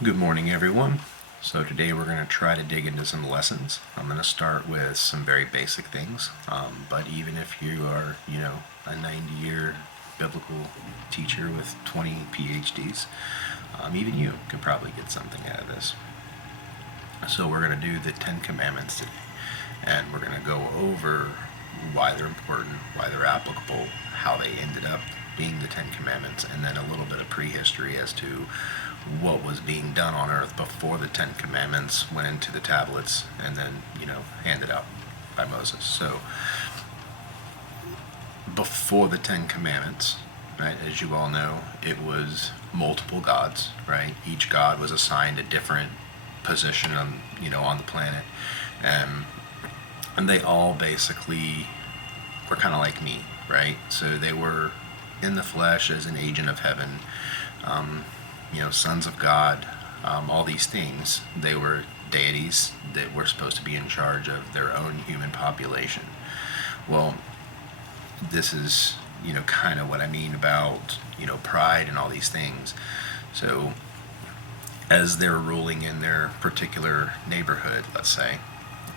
Good morning, everyone. So today we're going to try to dig into some lessons. I'm going to start with some very basic things, but even if you are, a 90-year biblical teacher with 20 PhDs, even you could probably get something out of this. So we're going to do the Ten Commandments today, and we're going to go over why they're important, why they're applicable, how they ended up being the Ten Commandments, and then a little bit of prehistory as to what was being done on earth before the Ten Commandments went into the tablets and then, handed out by Moses. So, before the Ten Commandments, right, as you all know, it was multiple gods, right? Each god was assigned a different position on the planet. Um, and they all basically were kind of like me, right? So they were in the flesh as an agent of heaven, sons of God, all these things. They were deities that were supposed to be in charge of their own human population. Well, this is, kind of what I mean about, pride and all these things. So, as they're ruling in their particular neighborhood, let's say,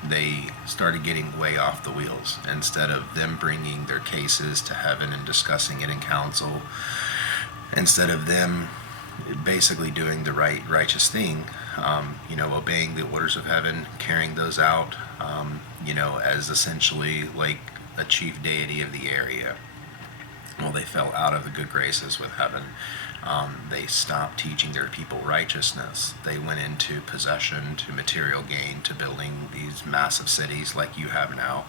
they started getting way off the wheels. Instead of them bringing their cases to heaven and discussing it in council, instead of them basically doing the righteous thing, obeying the orders of heaven, carrying those out, as essentially like a chief deity of the area. Well, they fell out of the good graces with heaven. They stopped teaching their people righteousness. They went into possession, to material gain, to building these massive cities like you have now.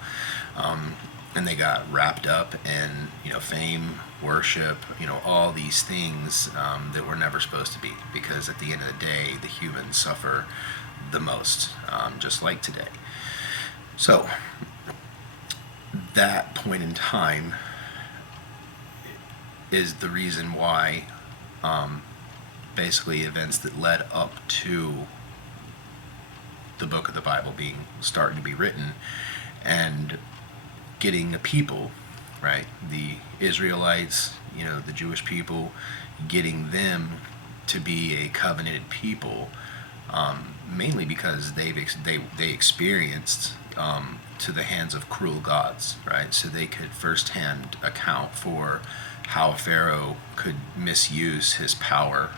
And they got wrapped up in, fame, worship, all these things that were never supposed to be. Because at the end of the day, the humans suffer the most, just like today. So, that point in time is the reason why basically events that led up to the book of the Bible being starting to be written and getting the people, right, the Israelites, the Jewish people, getting them to be a covenanted people, mainly because they experienced to the hands of cruel gods, right? So they could firsthand account for how Pharaoh could misuse his power.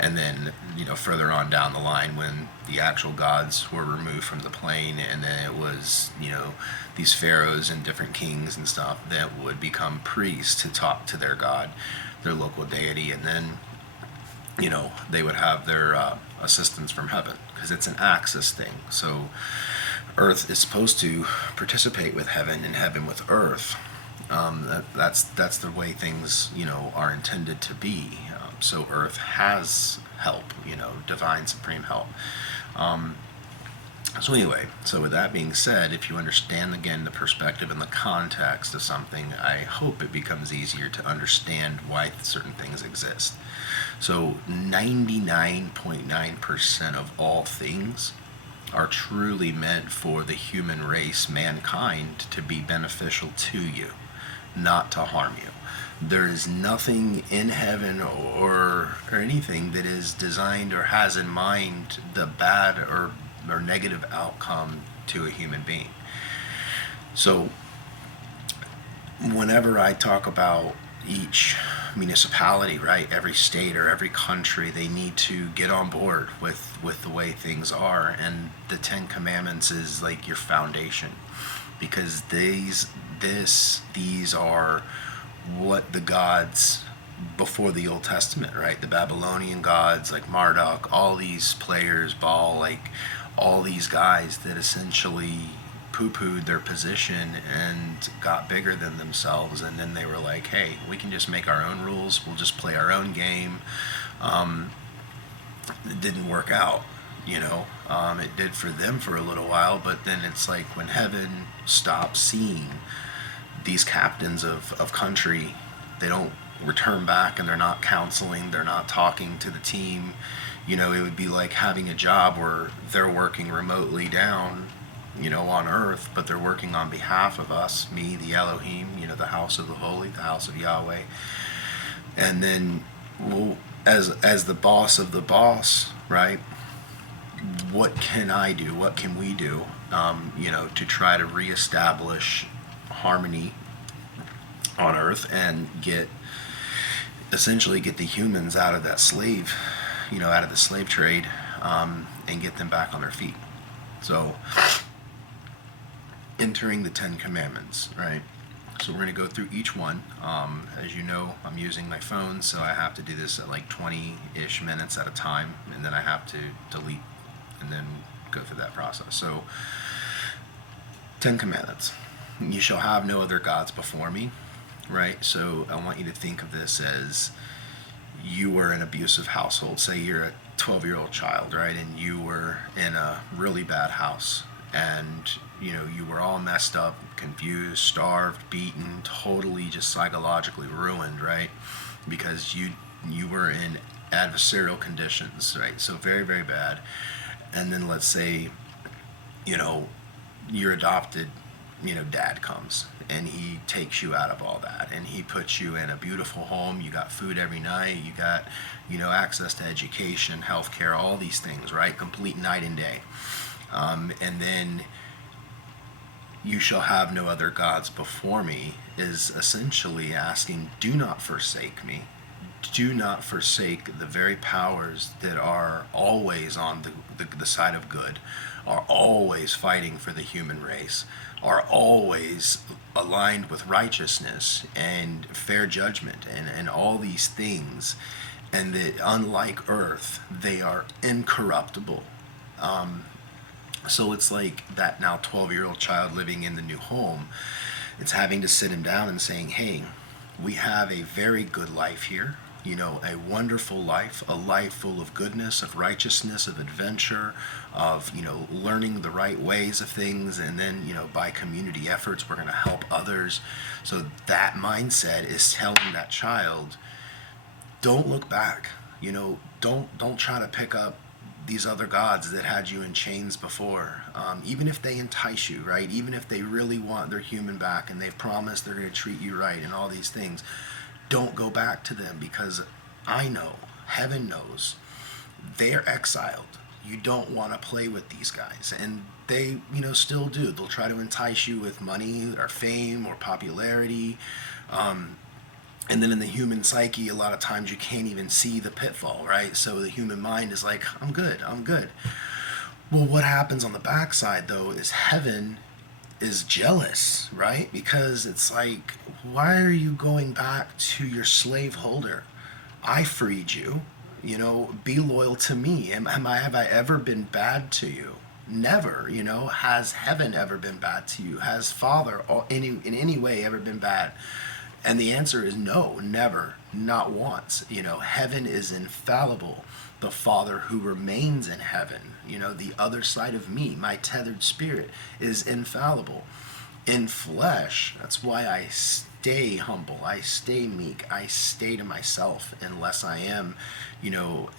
And then, further on down the line when the actual gods were removed from the plane, and then it was, these pharaohs and different kings and stuff that would become priests to talk to their god, their local deity, and then, they would have their assistance from heaven, because it's an axis thing. So earth is supposed to participate with heaven and heaven with earth. That's the way things are intended to be. So earth has help, divine supreme help. So anyway, so with that being said, if you understand again the perspective and the context of something, I hope it becomes easier to understand why certain things exist. So 99.9% of all things are truly meant for the human race, mankind, to be beneficial to you, not to harm you. There is nothing in heaven or anything that is designed or has in mind the bad or negative outcome to a human being. So whenever I talk about each municipality, right, every state or every country, they need to get on board with the way things are, and the Ten Commandments is like your foundation, because these are what the gods before the Old Testament, right? The Babylonian gods like Marduk, all these players, Baal, like all these guys that essentially poo-pooed their position and got bigger than themselves, and then they were like, hey, we can just make our own rules, we'll just play our own game. It didn't work out, it did for them for a little while, but then it's like when heaven stops seeing these captains of country, they don't return back, and they're not counseling, they're not talking to the team. It would be like having a job where they're working remotely down, on earth, but they're working on behalf of us, me, the Elohim, the house of the holy, the house of Yahweh. And then, well, as the boss of the boss, right? What can I do? What can we do? To try to reestablish harmony on Earth and essentially get the humans out of that slave, out of the slave trade, and get them back on their feet. So, entering the Ten Commandments, right? So we're going to go through each one. As you know, I'm using my phone, so I have to do this at like 20-ish minutes at a time, and then I have to delete and then go through that process. So, Ten Commandments. You shall have no other gods before me, right? So I want you to think of this as you were an abusive household. Say you're a 12-year-old child, right? And you were in a really bad house, and you were all messed up, confused, starved, beaten, totally just psychologically ruined, right? Because you were in adversarial conditions, right? So very, very bad. And then let's say, your adopted, dad comes and he takes you out of all that and he puts you in a beautiful home. You got food every night. You got, access to education, healthcare, all these things, right? Complete night and day. And then you shall have no other gods before me is essentially asking, do not forsake me. Do not forsake the very powers that are always on the side of good, are always fighting for the human race, are always aligned with righteousness and fair judgment and all these things. And that unlike Earth, they are incorruptible. So it's like that now 12-year-old child living in the new home. It's having to sit him down and saying, hey, we have a very good life here. A wonderful life, a life full of goodness, of righteousness, of adventure, of, learning the right ways of things. And then, by community efforts, we're going to help others. So that mindset is telling that child, don't look back. Don't try to pick up these other gods that had you in chains before. Even if they entice you, right? Even if they really want their human back and they've promised they're going to treat you right and all these things, don't go back to them, because I know, heaven knows, they're exiled. You don't want to play with these guys. And they, still do. They'll try to entice you with money or fame or popularity. And then in the human psyche, a lot of times you can't even see the pitfall, right? So the human mind is like, I'm good. Well, what happens on the backside, though, is heaven is jealous, right? Because it's like, why are you going back to your slave holder? I freed you, be loyal to me. Have I ever been bad to you? Never. Has heaven ever been bad to you? Has Father in any way ever been bad? And the answer is no, never, not once. Heaven is infallible. The Father who remains in heaven, the other side of me, my tethered spirit, is infallible. In flesh, that's why I stay humble, I stay meek, I stay to myself unless I am,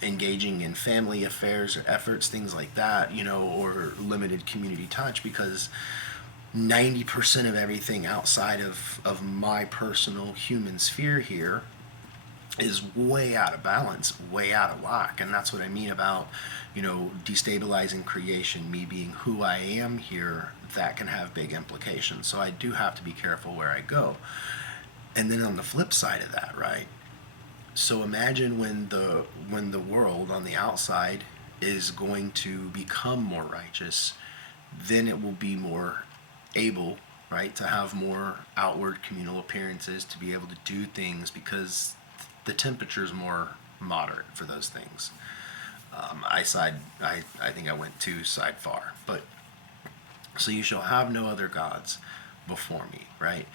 engaging in family affairs or efforts, things like that, or limited community touch, because 90% of everything outside of my personal human sphere here is way out of balance, way out of whack. And that's what I mean about, destabilizing creation, me being who I am here, that can have big implications. So I do have to be careful where I go. And then on the flip side of that, right? So imagine when the world on the outside is going to become more righteous, then it will be more able, right, to have more outward communal appearances, to be able to do things because the temperature is more moderate for those things. I think I went too side far, but so you shall have no other gods before me, right?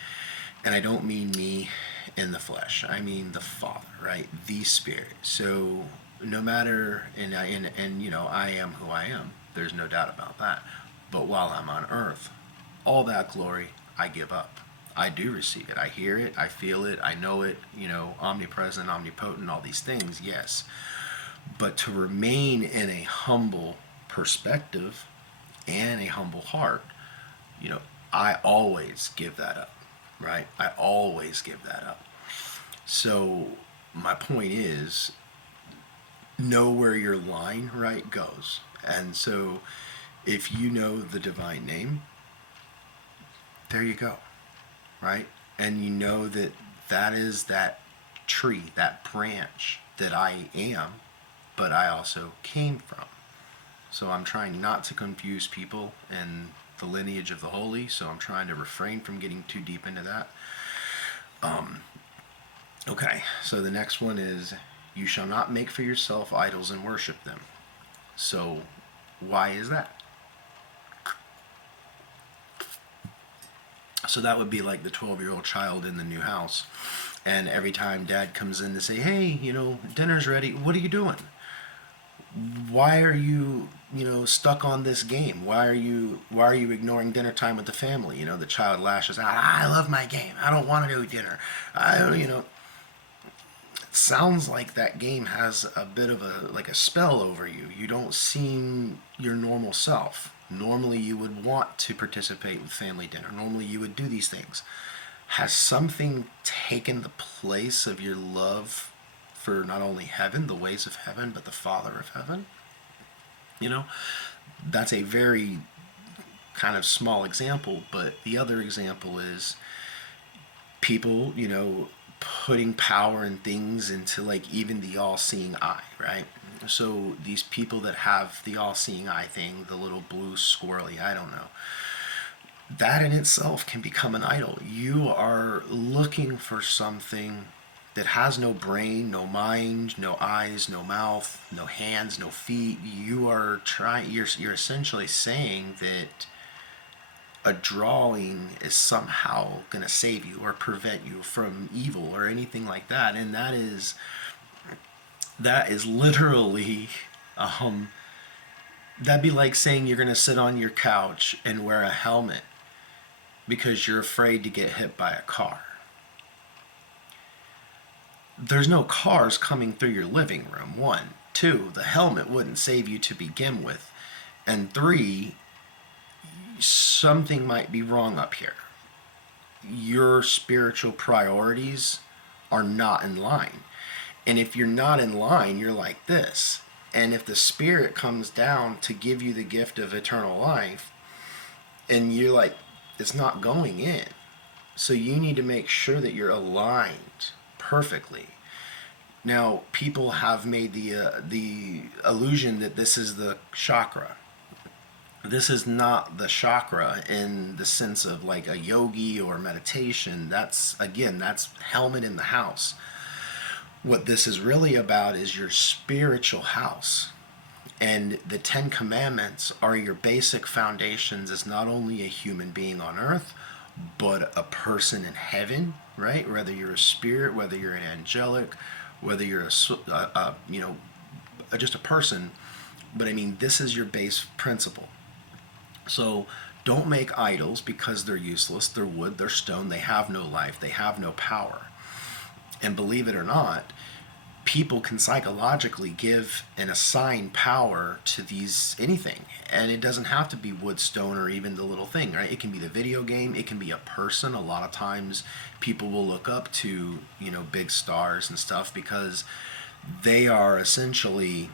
And I don't mean me in the flesh. I mean the Father, right? The Spirit. So no matter, and I am who I am. There's no doubt about that. But while I'm on earth, all that glory I give up. I do receive it. I hear it. I feel it. I know it. Omnipresent, omnipotent, all these things, yes. But to remain in a humble perspective and a humble heart, I always give that up, right? I always give that up. So my point is, know where your line right goes. And so if you know the divine name, there you go, right? And you know that that is that tree, that branch that I am, but I also came from. So I'm trying not to confuse people and the lineage of the holy, so I'm trying to refrain from getting too deep into that. Okay, so the next one is, you shall not make for yourself idols and worship them. So why is that? So that would be like the 12-year-old child in the new house. And every time dad comes in to say, hey, dinner's ready, what are you doing? Why are you, stuck on this game? Why are you ignoring dinner time with the family? The child lashes out, I love my game. I don't want to do dinner. I don't, it sounds like that game has a bit of a spell over you. You don't seem your normal self. Normally you would want to participate with family dinner. Normally you would do these things. Has something taken the place of your love for not only heaven, the ways of heaven, but the Father of heaven? That's a very kind of small example, but the other example is people, putting power and things into like even the all-seeing eye, right? So these people that have the all-seeing eye thing, the little blue squirrely, I don't know, that in itself can become an idol. You are looking for something that has no brain, no mind, no eyes, no mouth, no hands, no feet. You're essentially saying that a drawing is somehow going to save you or prevent you from evil or anything like that. And that is literally that'd be like saying you're going to sit on your couch and wear a helmet because you're afraid to get hit by a car. There's no cars coming through your living room, one. Two, the helmet wouldn't save you to begin with. And three, something might be wrong up here. Your spiritual priorities are not in line. And if you're not in line, you're like this. And if the Spirit comes down to give you the gift of eternal life, and you're like, it's not going in. So you need to make sure that you're aligned perfectly. Now, people have made the illusion that this is the chakra. This is not the chakra in the sense of like a yogi or meditation. That's helmet in the house. What this is really about is your spiritual house. And the 10 Commandments are your basic foundations as not only a human being on earth, but a person in heaven, right? Whether you're a spirit, whether you're an angelic, whether you're just a person. But I mean, this is your base principle. So don't make idols because they're useless. They're wood, they're stone, they have no life, they have no power. And believe it or not, people can psychologically give and assign power to anything. And it doesn't have to be wood, stone, or even the little thing, right? It can be the video game, it can be a person. A lot of times people will look up to, big stars and stuff because they are essentially,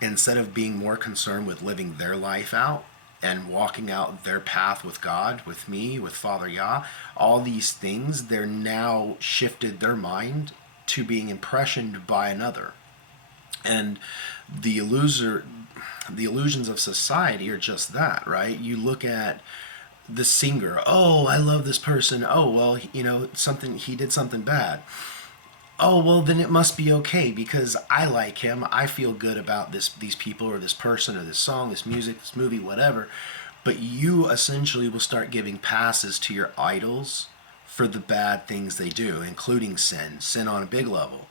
instead of being more concerned with living their life out and walking out their path with God, with me, with Father Yah, all these things, they're now shifted their mind to being impressioned by another. And the illusions of society are just that, right? You look at the singer, oh, I love this person, oh, well, he did something bad. Oh, well, then it must be okay because I like him. I feel good about these people or this person or this song, this music, this movie, whatever. But you essentially will start giving passes to your idols for the bad things they do, including sin on a big level.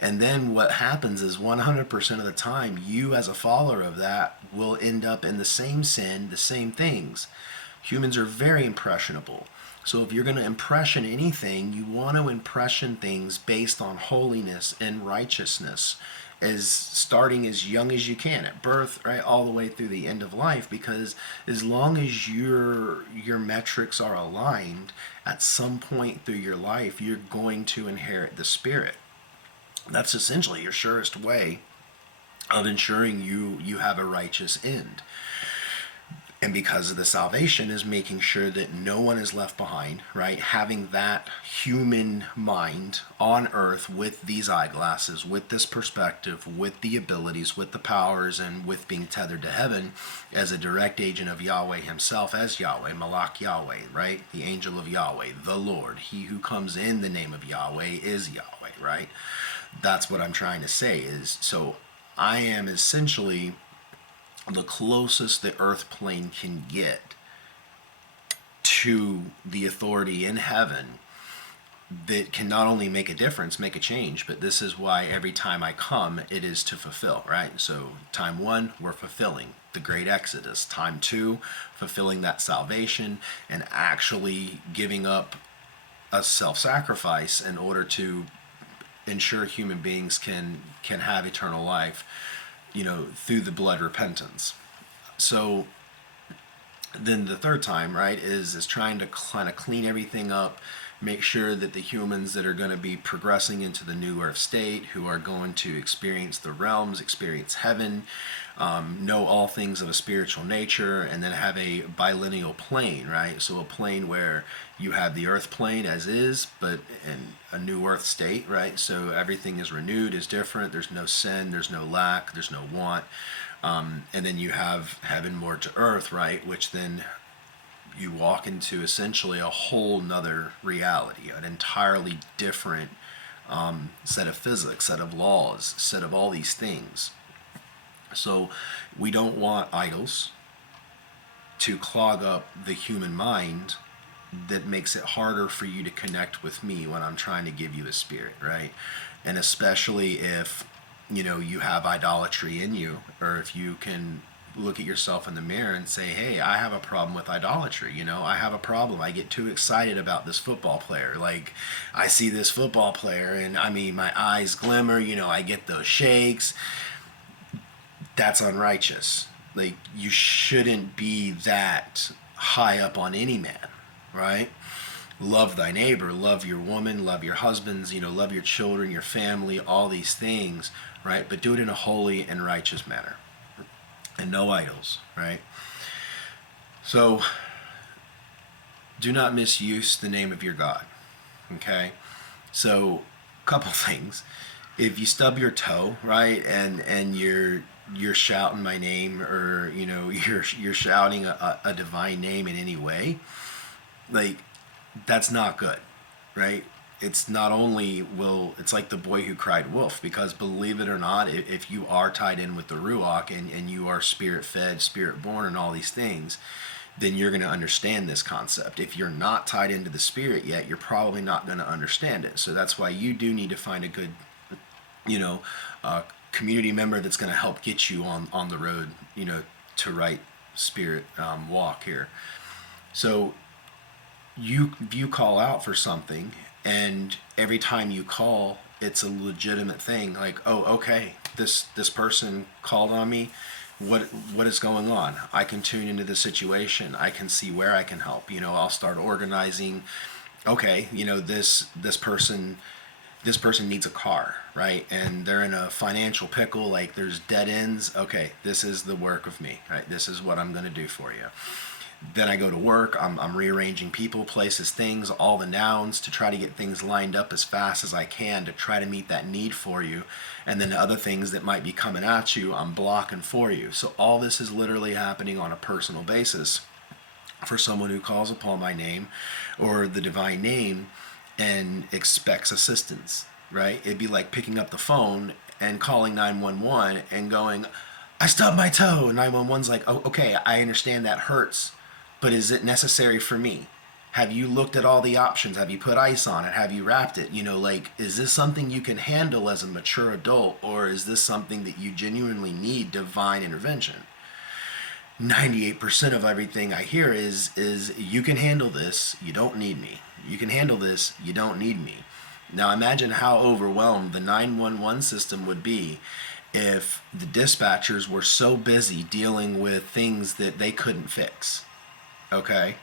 And then what happens is 100% of the time, you as a follower of that will end up in the same sin, the same things. Humans are very impressionable. So if you're going to impression anything, you want to impression things based on holiness and righteousness, as starting as young as you can at birth, right, all the way through the end of life. Because as long as your metrics are aligned, at some point through your life, you're going to inherit the Spirit. That's essentially your surest way of ensuring you have a righteous end. And because of the salvation is making sure that no one is left behind, right? Having that human mind on earth with these eyeglasses, with this perspective, with the abilities, with the powers, and with being tethered to heaven as a direct agent of Yahweh himself, as Yahweh, Malak Yahweh, right? The angel of Yahweh, the Lord. He who comes in the name of Yahweh is Yahweh, right? That's what I'm trying to say is, so I am essentially the closest the earth plane can get to the authority in heaven that can not only make a difference, make a change, but this is why every time I come, it is to fulfill, right? So time one, we're fulfilling the great exodus. Time two, fulfilling that salvation and actually giving up a self-sacrifice in order to ensure human beings can have eternal life, through the blood repentance. So then the third time, right, is trying to kind of clean everything up, make sure that the humans that are going to be progressing into the new earth state, who are going to experience the realms, experience heaven, know all things of a spiritual nature, and then have a bilineal plane, right? So a plane where you have the earth plane as is, but in a new earth state, right? So everything is renewed, is different. There's no sin, there's no lack, there's no want. And then you have heaven more to earth, right? Which then you walk into essentially a whole nother reality, an entirely different set of physics, set of laws, set of all these things. So we don't want idols to clog up the human mind that makes it harder for you to connect with me when I'm trying to give you a spirit, right? And especially if, you have idolatry in you, or if you can look at yourself in the mirror and say, hey, I have a problem with idolatry. I have a problem. I get too excited about this football player. Like, I see this football player and my eyes glimmer, I get those shakes. That's unrighteous. Like, you shouldn't be that high up on any man, right? Love thy neighbor, love your woman, love your husbands, love your children, your family, all these things, right? But do it in a holy and righteous manner. And no idols, right? So, do not misuse the name of your God, okay? So, a couple things. If you stub your toe, right, and you're shouting my name, or you're shouting a divine name in any way, like, that's not good, right? It's not only it's like the boy who cried wolf, because believe it or not, if you are tied in with the Ruach and you are spirit fed, spirit born, and all these things, then you're going to understand this concept. If you're not tied into the spirit yet, you're probably not going to understand it. So that's why you do need to find a good, community member that's going to help get you on the road, to right spirit walk here. So you call out for something, and every time you call, it's a legitimate thing. Like, oh, okay, this person called on me. What is going on? I can tune into the situation. I can see where I can help. I'll start organizing. Okay, this person needs a car, right? And they're in a financial pickle. Like, there's dead ends. Okay, this is the work of me, right? This is what I'm going to do for you. Then I go to work, I'm rearranging people, places, things, all the nouns, to try to get things lined up as fast as I can to try to meet that need for you. And then the other things that might be coming at you, I'm blocking for you. So all this is literally happening on a personal basis for someone who calls upon my name or the divine name and expects assistance, right? It'd be like picking up the phone and calling 911 and going, I stubbed my toe. And 911's like, oh, okay, I understand that hurts, but is it necessary for me? Have you looked at all the options? Have you put ice on it? Have you wrapped it? Is this something you can handle as a mature adult, or is this something that you genuinely need divine intervention? 98% of everything I hear is you can handle this, you don't need me. You can handle this, you don't need me. Now imagine how overwhelmed the 911 system would be if the dispatchers were so busy dealing with things that they couldn't fix. Okay?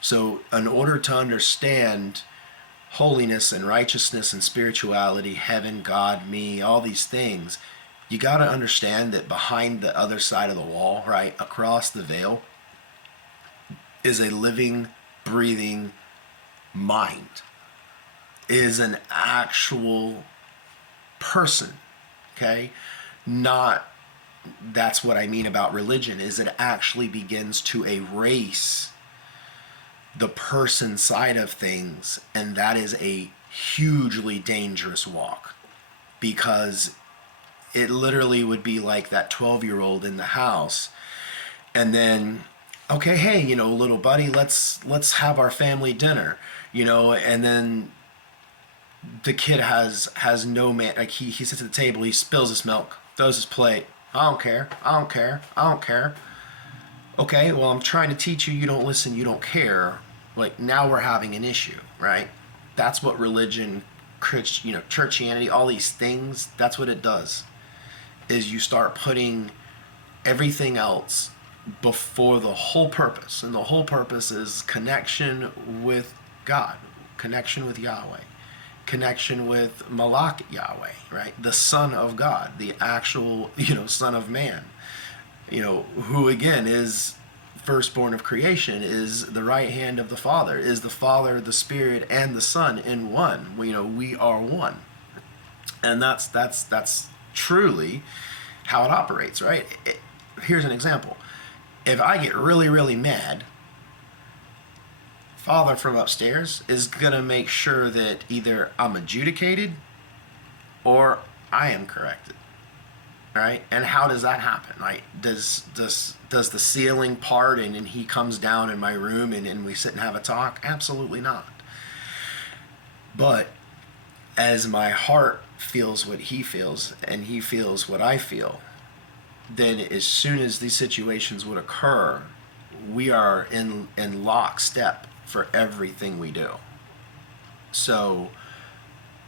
So in order to understand holiness and righteousness and spirituality, heaven, God, me, all these things, you got to understand that behind the other side of the wall, right, across the veil, is a living, breathing mind, is an actual person, okay? Not, that's what I mean about religion, is it actually begins to erase the person side of things, and that is a hugely dangerous walk, because it literally would be like that 12-year-old in the house, and then, okay, hey, little buddy, let's have our family dinner, and then the kid has no man, like he sits at the table, he spills his milk, throws his plate. I don't care. Okay, well, I'm trying to teach you, you don't listen, you don't care. Like, now we're having an issue, right? That's what religion, churchianity, all these things, that's what it does. Is you start putting everything else before the whole purpose. And the whole purpose is connection with God, connection with Yahweh, connection with Malak Yahweh, right? The Son of God, the actual, Son of Man, who again is firstborn of creation, is the right hand of the Father, is the Father, the Spirit, and the Son in one. We are one. And that's truly how it operates, right? Here's an example. If I get really, really mad, Father from upstairs is going to make sure that either I'm adjudicated or I am corrected, right? And how does that happen, right? Does the ceiling part and he comes down in my room and we sit and have a talk? Absolutely not. But as my heart feels what he feels and he feels what I feel, then as soon as these situations would occur, we are in lockstep for everything we do. So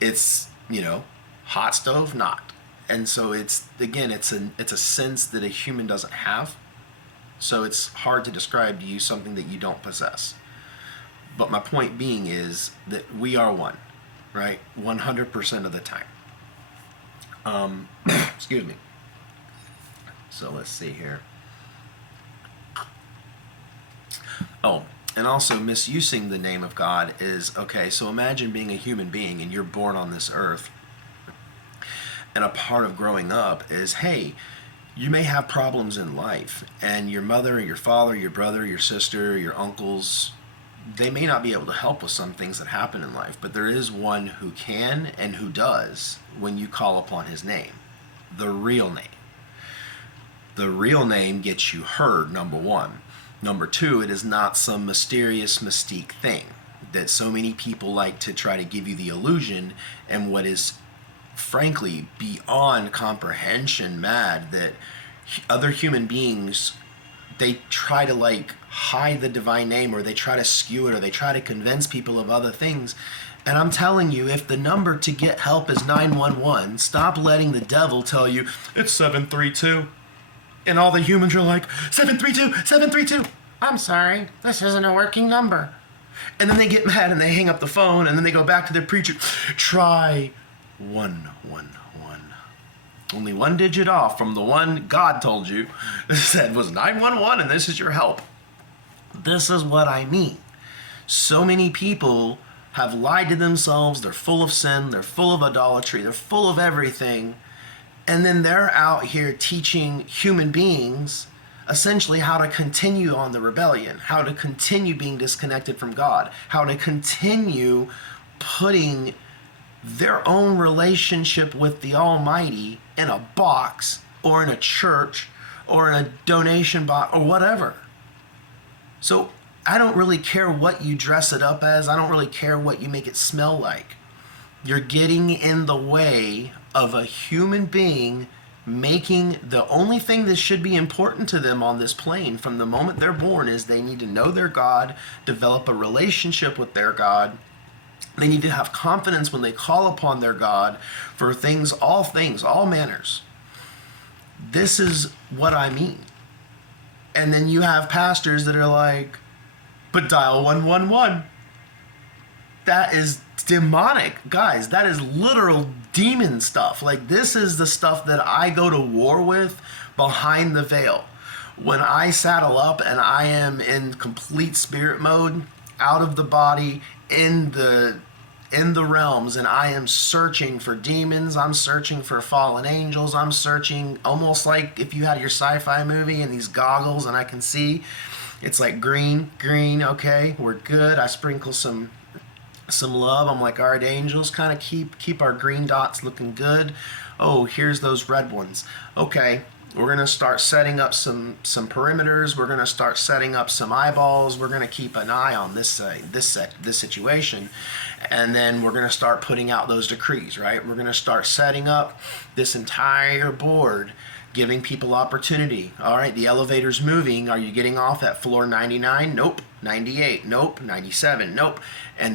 it's, hot stove, not. And so it's a sense that a human doesn't have. So it's hard to describe to you something that you don't possess. But my point being is that we are one, right? 100% of the time. Excuse me. So let's see here. Oh, and also misusing the name of God is, okay, so imagine being a human being and you're born on this earth. And a part of growing up is, hey, you may have problems in life, and your mother, your father, your brother, your sister, your uncles, they may not be able to help with some things that happen in life, but there is one who can and who does when you call upon his name, the real name. The real name gets you heard, number one. Number two, it is not some mysterious mystique thing that so many people like to try to give you the illusion, and what is frankly beyond comprehension mad, that other human beings, they try to hide the divine name, or they try to skew it, or they try to convince people of other things. And I'm telling you, if the number to get help is 911, stop letting the devil tell you it's 732. And all the humans are like, 732, 732. I'm sorry, this isn't a working number. And then they get mad and they hang up the phone, and then they go back to their preacher. Try 111. Only one digit off from the one God told you said was 911, and this is your help. This is what I mean. So many people have lied to themselves. They're full of sin. They're full of idolatry. They're full of everything. And then they're out here teaching human beings essentially how to continue on the rebellion, how to continue being disconnected from God, how to continue putting their own relationship with the Almighty in a box, or in a church, or in a donation box, or whatever. So I don't really care what you dress it up as. I don't really care what you make it smell like. You're getting in the way of a human being making the only thing that should be important to them on this plane from the moment they're born is they need to know their God, develop a relationship with their God. They need to have confidence when they call upon their God for things, all manners. This is what I mean. And then you have pastors that are like, but dial 111. That is demonic. Guys, that is literal demon stuff. Like, this is the stuff that I go to war with behind the veil. When I saddle up and I am in complete spirit mode, out of the body, in the realms, and I am searching for demons, I'm searching for fallen angels, I'm searching, almost like if you had your sci-fi movie and these goggles and I can see, it's like green, okay, we're good. I sprinkle some love. I'm like, all right, angels, kind of keep our green dots looking good. Oh, here's those red ones. Okay, we're gonna start setting up some perimeters. We're gonna start setting up some eyeballs. We're gonna keep an eye on this situation, and then we're gonna start putting out those decrees. Right? We're gonna start setting up this entire board, giving people opportunity. All right, the elevator's moving. Are you getting off at floor 99? Nope. 98? Nope. 97? Nope. And